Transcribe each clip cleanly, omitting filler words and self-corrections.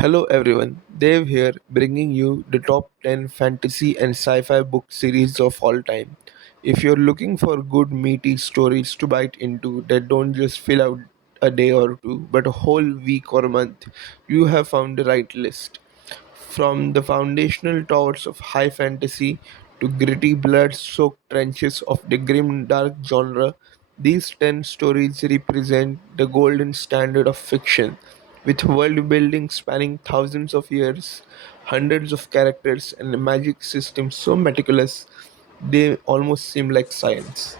Hello everyone, Dave here bringing you the top 10 fantasy and sci-fi book series of all time. If you're looking for good meaty stories to bite into that don't just fill out a day or two but a whole week or month, you have found the right list. From the foundational towers of high fantasy to gritty blood-soaked trenches of the grim dark genre, these 10 stories represent the golden standard of fiction, with world building spanning thousands of years, hundreds of characters, and a magic system so meticulous they almost seem like science.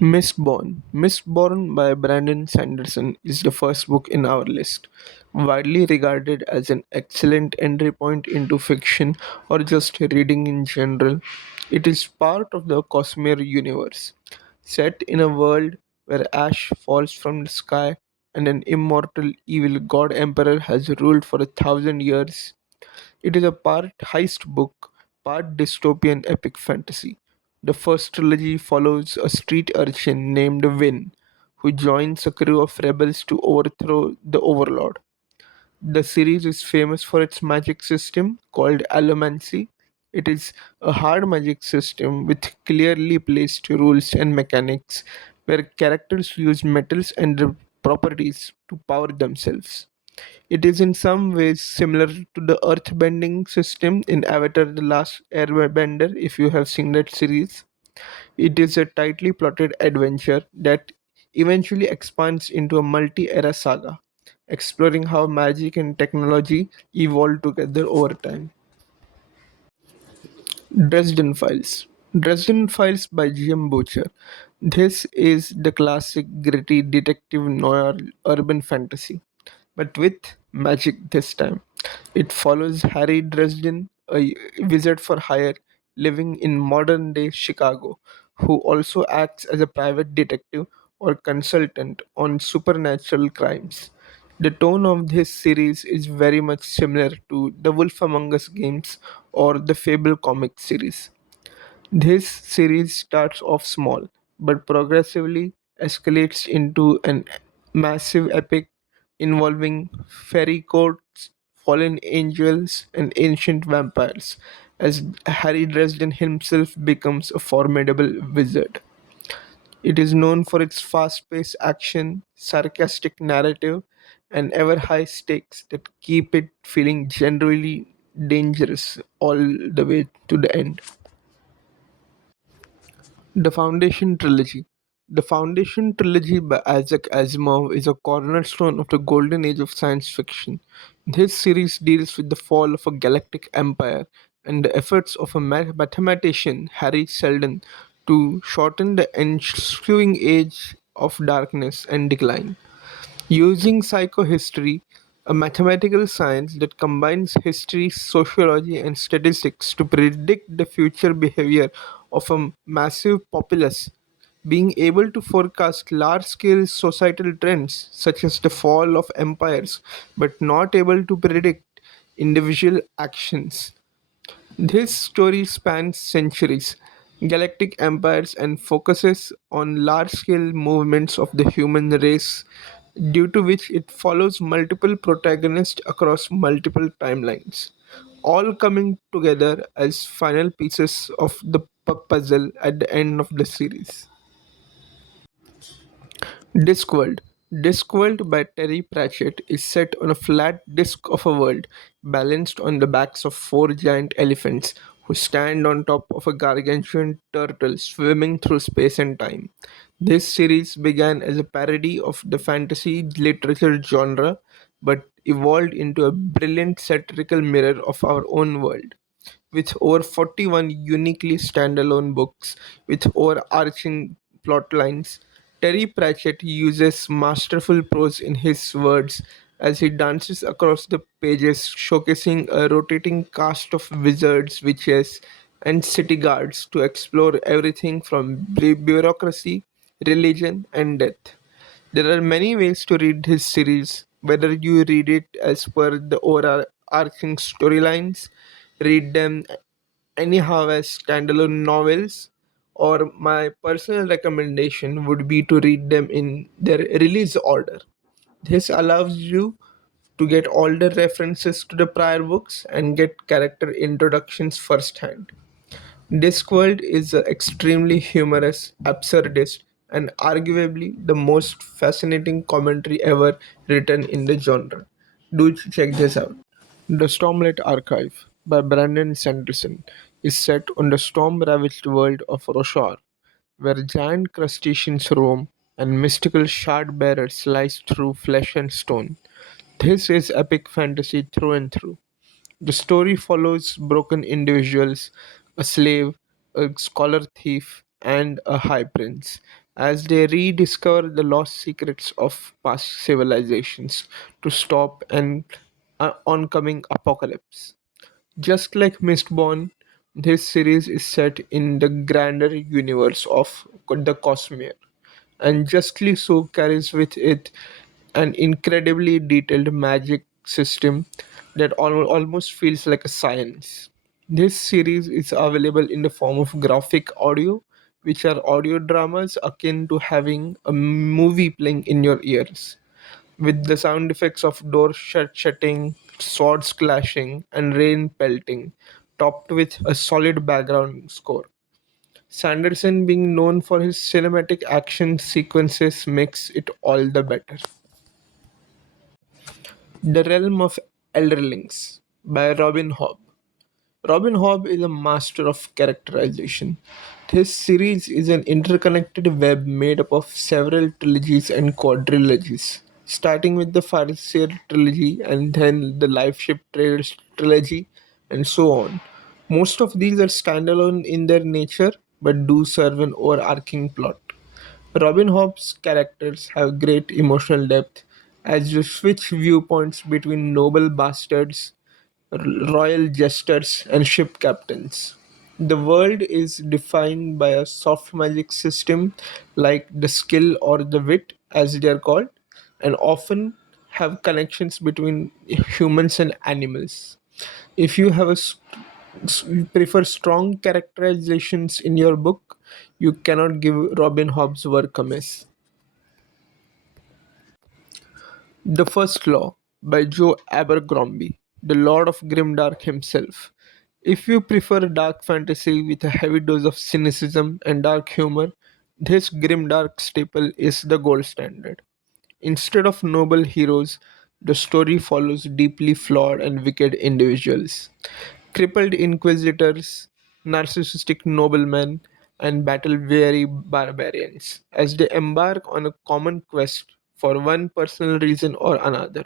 Misborn by Brandon Sanderson is the first book in our list. Widely regarded as an excellent entry point into fiction or just reading in general, it is part of the Cosmere universe, set in a world where ash falls from the sky and an immortal evil god emperor has ruled for 1,000 years. It is a part heist book, part dystopian epic fantasy. The first trilogy follows a street urchin named Win, who joins a crew of rebels to overthrow the Overlord. The series is famous for its magic system called Allomancy. It is a hard magic system with clearly placed rules and mechanics where characters use metals and their properties to power themselves. It is in some ways similar to the earthbending system in Avatar The Last Airbender, if you have seen that series. It is a tightly plotted adventure that eventually expands into a multi era saga, exploring how magic and technology evolve together over time. Dresden Files. Dresden Files by G.M. Butcher. This is the classic gritty detective noir urban fantasy, but with magic this time. It follows Harry Dresden, a wizard for hire living in modern day Chicago, who also acts as a private detective or consultant on supernatural crimes. The tone of this series is very much similar to the Wolf Among Us games or the Fable comic series. This series starts off small, but progressively escalates into an massive epic involving fairy courts, fallen angels, and ancient vampires, as Harry Dresden himself becomes a formidable wizard. It is known for its fast paced action, sarcastic narrative, and ever high stakes that keep it feeling genuinely dangerous all the way to the end. The Foundation Trilogy. The Foundation Trilogy by Isaac Asimov is a cornerstone of the golden age of science fiction. This series deals with the fall of a galactic empire and the efforts of a mathematician, Harry Seldon, to shorten the ensuing age of darkness and decline. Using psychohistory, a mathematical science that combines history, sociology, and statistics to predict the future behavior of a massive populace, being able to forecast large scale societal trends such as the fall of empires, but not able to predict individual actions. This story spans centuries, galactic empires, and focuses on large scale movements of the human race, due to which it follows multiple protagonists across multiple timelines, all coming together as final pieces of the puzzle at the end of the series. Discworld. Discworld by Terry Pratchett is set on a flat disk of a world, balanced on the backs of four giant elephants who stand on top of a gargantuan turtle swimming through space and time. This series began as a parody of the fantasy literature genre, but evolved into a brilliant satirical mirror of our own world. With over 41 uniquely standalone books with overarching plotlines, Terry Pratchett uses masterful prose in his words as he dances across the pages, showcasing a rotating cast of wizards, witches, and city guards to explore everything from bureaucracy, religion, and death. There are many ways to read his series, whether you read it as per the overarching storylines, read them anyhow as standalone novels, or my personal recommendation would be to read them in their release order. This allows you to get all the references to the prior books and get character introductions firsthand. Discworld is extremely humorous, absurdist, and arguably the most fascinating commentary ever written in the genre. Do check this out. The Stormlight Archive by Brandon Sanderson is set on the storm-ravaged world of Roshar, where giant crustaceans roam and mystical shard-bearers slice through flesh and stone. This is epic fantasy through and through. The story follows broken individuals, a slave, a scholar thief, and a high prince, as they rediscover the lost secrets of past civilizations to stop an oncoming apocalypse. Just like Mistborn, this series is set in the grander universe of the Cosmere, and justly so carries with it an incredibly detailed magic system that almost feels like a science. This series is available in the form of graphic audio, which are audio dramas akin to having a movie playing in your ears, with the sound effects of doors shutting, swords clashing, and rain pelting, topped with a solid background score. Sanderson, being known for his cinematic action sequences, makes it all the better. The Realm of Elderlings by Robin Hobb. Robin Hobb is a master of characterization. This series is an interconnected web made up of several trilogies and quadrilogies, starting with the Farseer trilogy and then the Life Ship Traders trilogy, and so on. Most of these are standalone in their nature but do serve an overarching plot. Robin Hobb's characters have great emotional depth as you switch viewpoints between noble bastards, royal jesters, and ship captains. The world is defined by a soft magic system like the skill or the wit, as they are called, and often have connections between humans and animals. If you have prefer strong characterizations in your book, you cannot give Robin Hobb's work a miss. The First Law by Joe Abercrombie, the Lord of Grimdark himself. If you prefer dark fantasy with a heavy dose of cynicism and dark humor, this grimdark staple is the gold standard. Instead of noble heroes, the story follows deeply flawed and wicked individuals. Crippled inquisitors, narcissistic noblemen, and battle weary barbarians as they embark on a common quest for one personal reason or another.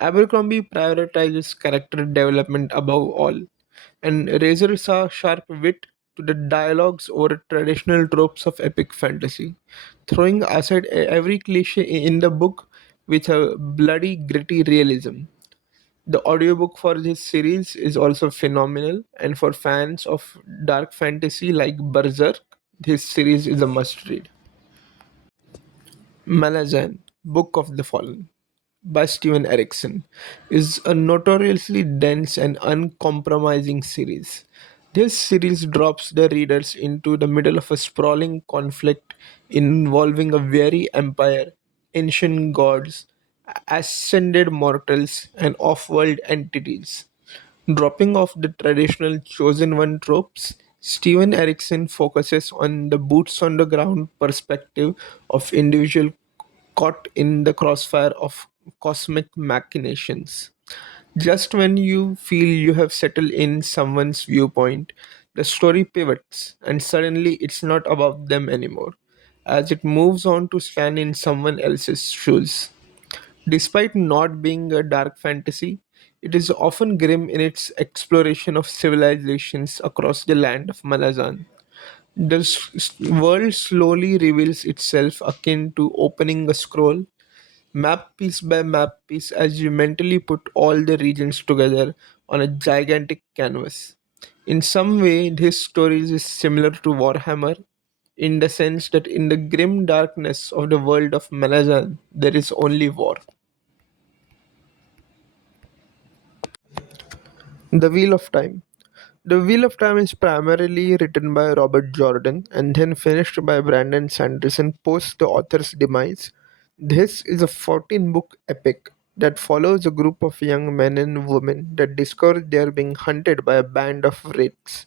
Abercrombie prioritizes character development above all, and razor sharp wit to the dialogues over traditional tropes of epic fantasy, throwing aside every cliche in the book with a bloody, gritty realism. The audiobook for this series is also phenomenal, and for fans of dark fantasy like Berserk, this series is a must read. Malazan, Book of the Fallen by Steven Erikson is a notoriously dense and uncompromising series. This series drops the readers into the middle of a sprawling conflict involving a weary empire, ancient gods, ascended mortals, and off world entities. Dropping off the traditional chosen one tropes, Steven Erikson focuses on the boots on the ground perspective of individual caught in the crossfire of cosmic machinations. Just when you feel you have settled in someone's viewpoint, the story pivots and suddenly it's not about them anymore, as it moves on to stand in someone else's shoes. Despite not being a dark fantasy, it is often grim in its exploration of civilizations across the land of Malazan. The world slowly reveals itself akin to opening a scroll, map piece by map piece, as you mentally put all the regions together on a gigantic canvas. In some way, this story is similar to Warhammer, in the sense that in the grim darkness of the world of Malazan, there is only war. The Wheel of Time. The Wheel of Time is primarily written by Robert Jordan and then finished by Brandon Sanderson post the author's demise. This is a 14-book epic that follows a group of young men and women that discover they are being hunted by a band of wraiths.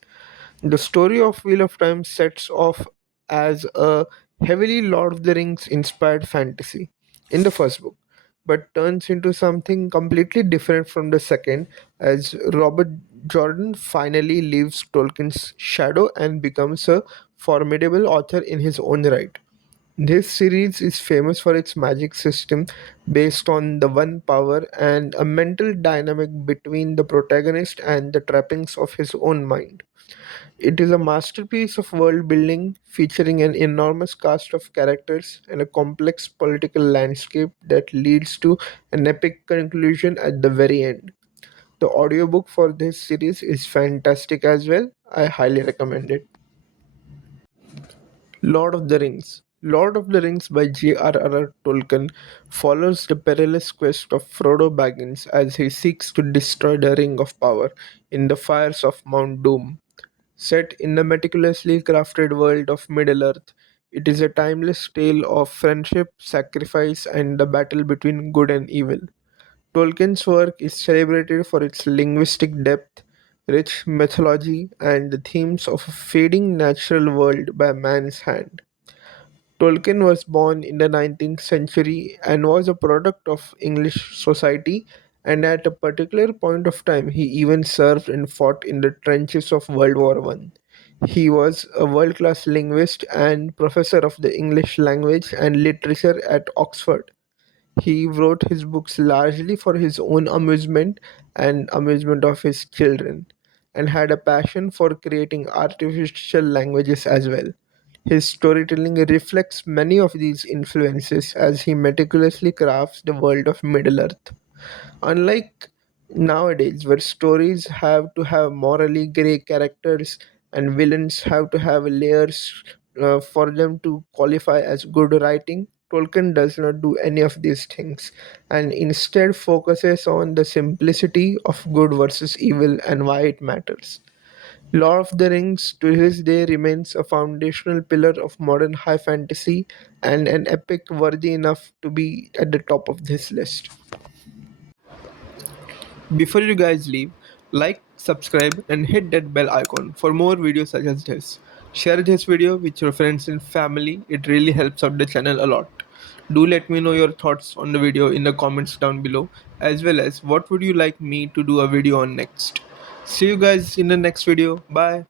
The story of Wheel of Time sets off as a heavily Lord of the Rings inspired fantasy in the first book, but turns into something completely different from the second as Robert Jordan finally leaves Tolkien's shadow and becomes a formidable author in his own right. This series is famous for its magic system based on the one power and a mental dynamic between the protagonist and the trappings of his own mind. It is a masterpiece of world building featuring an enormous cast of characters and a complex political landscape that leads to an epic conclusion at the very end. The audiobook for this series is fantastic as well. I highly recommend it. Lord of the Rings. Lord of the Rings by J.R.R. Tolkien follows the perilous quest of Frodo Baggins as he seeks to destroy the Ring of Power in the fires of Mount Doom. Set in the meticulously crafted world of Middle-earth, it is a timeless tale of friendship, sacrifice, and the battle between good and evil. Tolkien's work is celebrated for its linguistic depth, rich mythology, and the themes of a fading natural world by man's hand. Tolkien was born in the 19th century and was a product of English society, and at a particular point of time, he even served and fought in the trenches of World War One. He was a world class linguist and professor of the English language and literature at Oxford. He wrote his books largely for his own amusement and amusement of his children, and had a passion for creating artificial languages as well. His storytelling reflects many of these influences as he meticulously crafts the world of Middle Earth. Unlike nowadays, where stories have to have morally grey characters and villains have to have layers for them to qualify as good writing, Tolkien does not do any of these things and instead focuses on the simplicity of good versus evil and why it matters. Lord of the Rings to this day remains a foundational pillar of modern high fantasy and an epic worthy enough to be at the top of this list. Before you guys leave, like, subscribe, and hit that bell icon for more videos such as this. Share this video with your friends and family, it really helps out the channel a lot. Do let me know your thoughts on the video in the comments down below, as well as what would you like me to do a video on next. See you guys in the next video. Bye.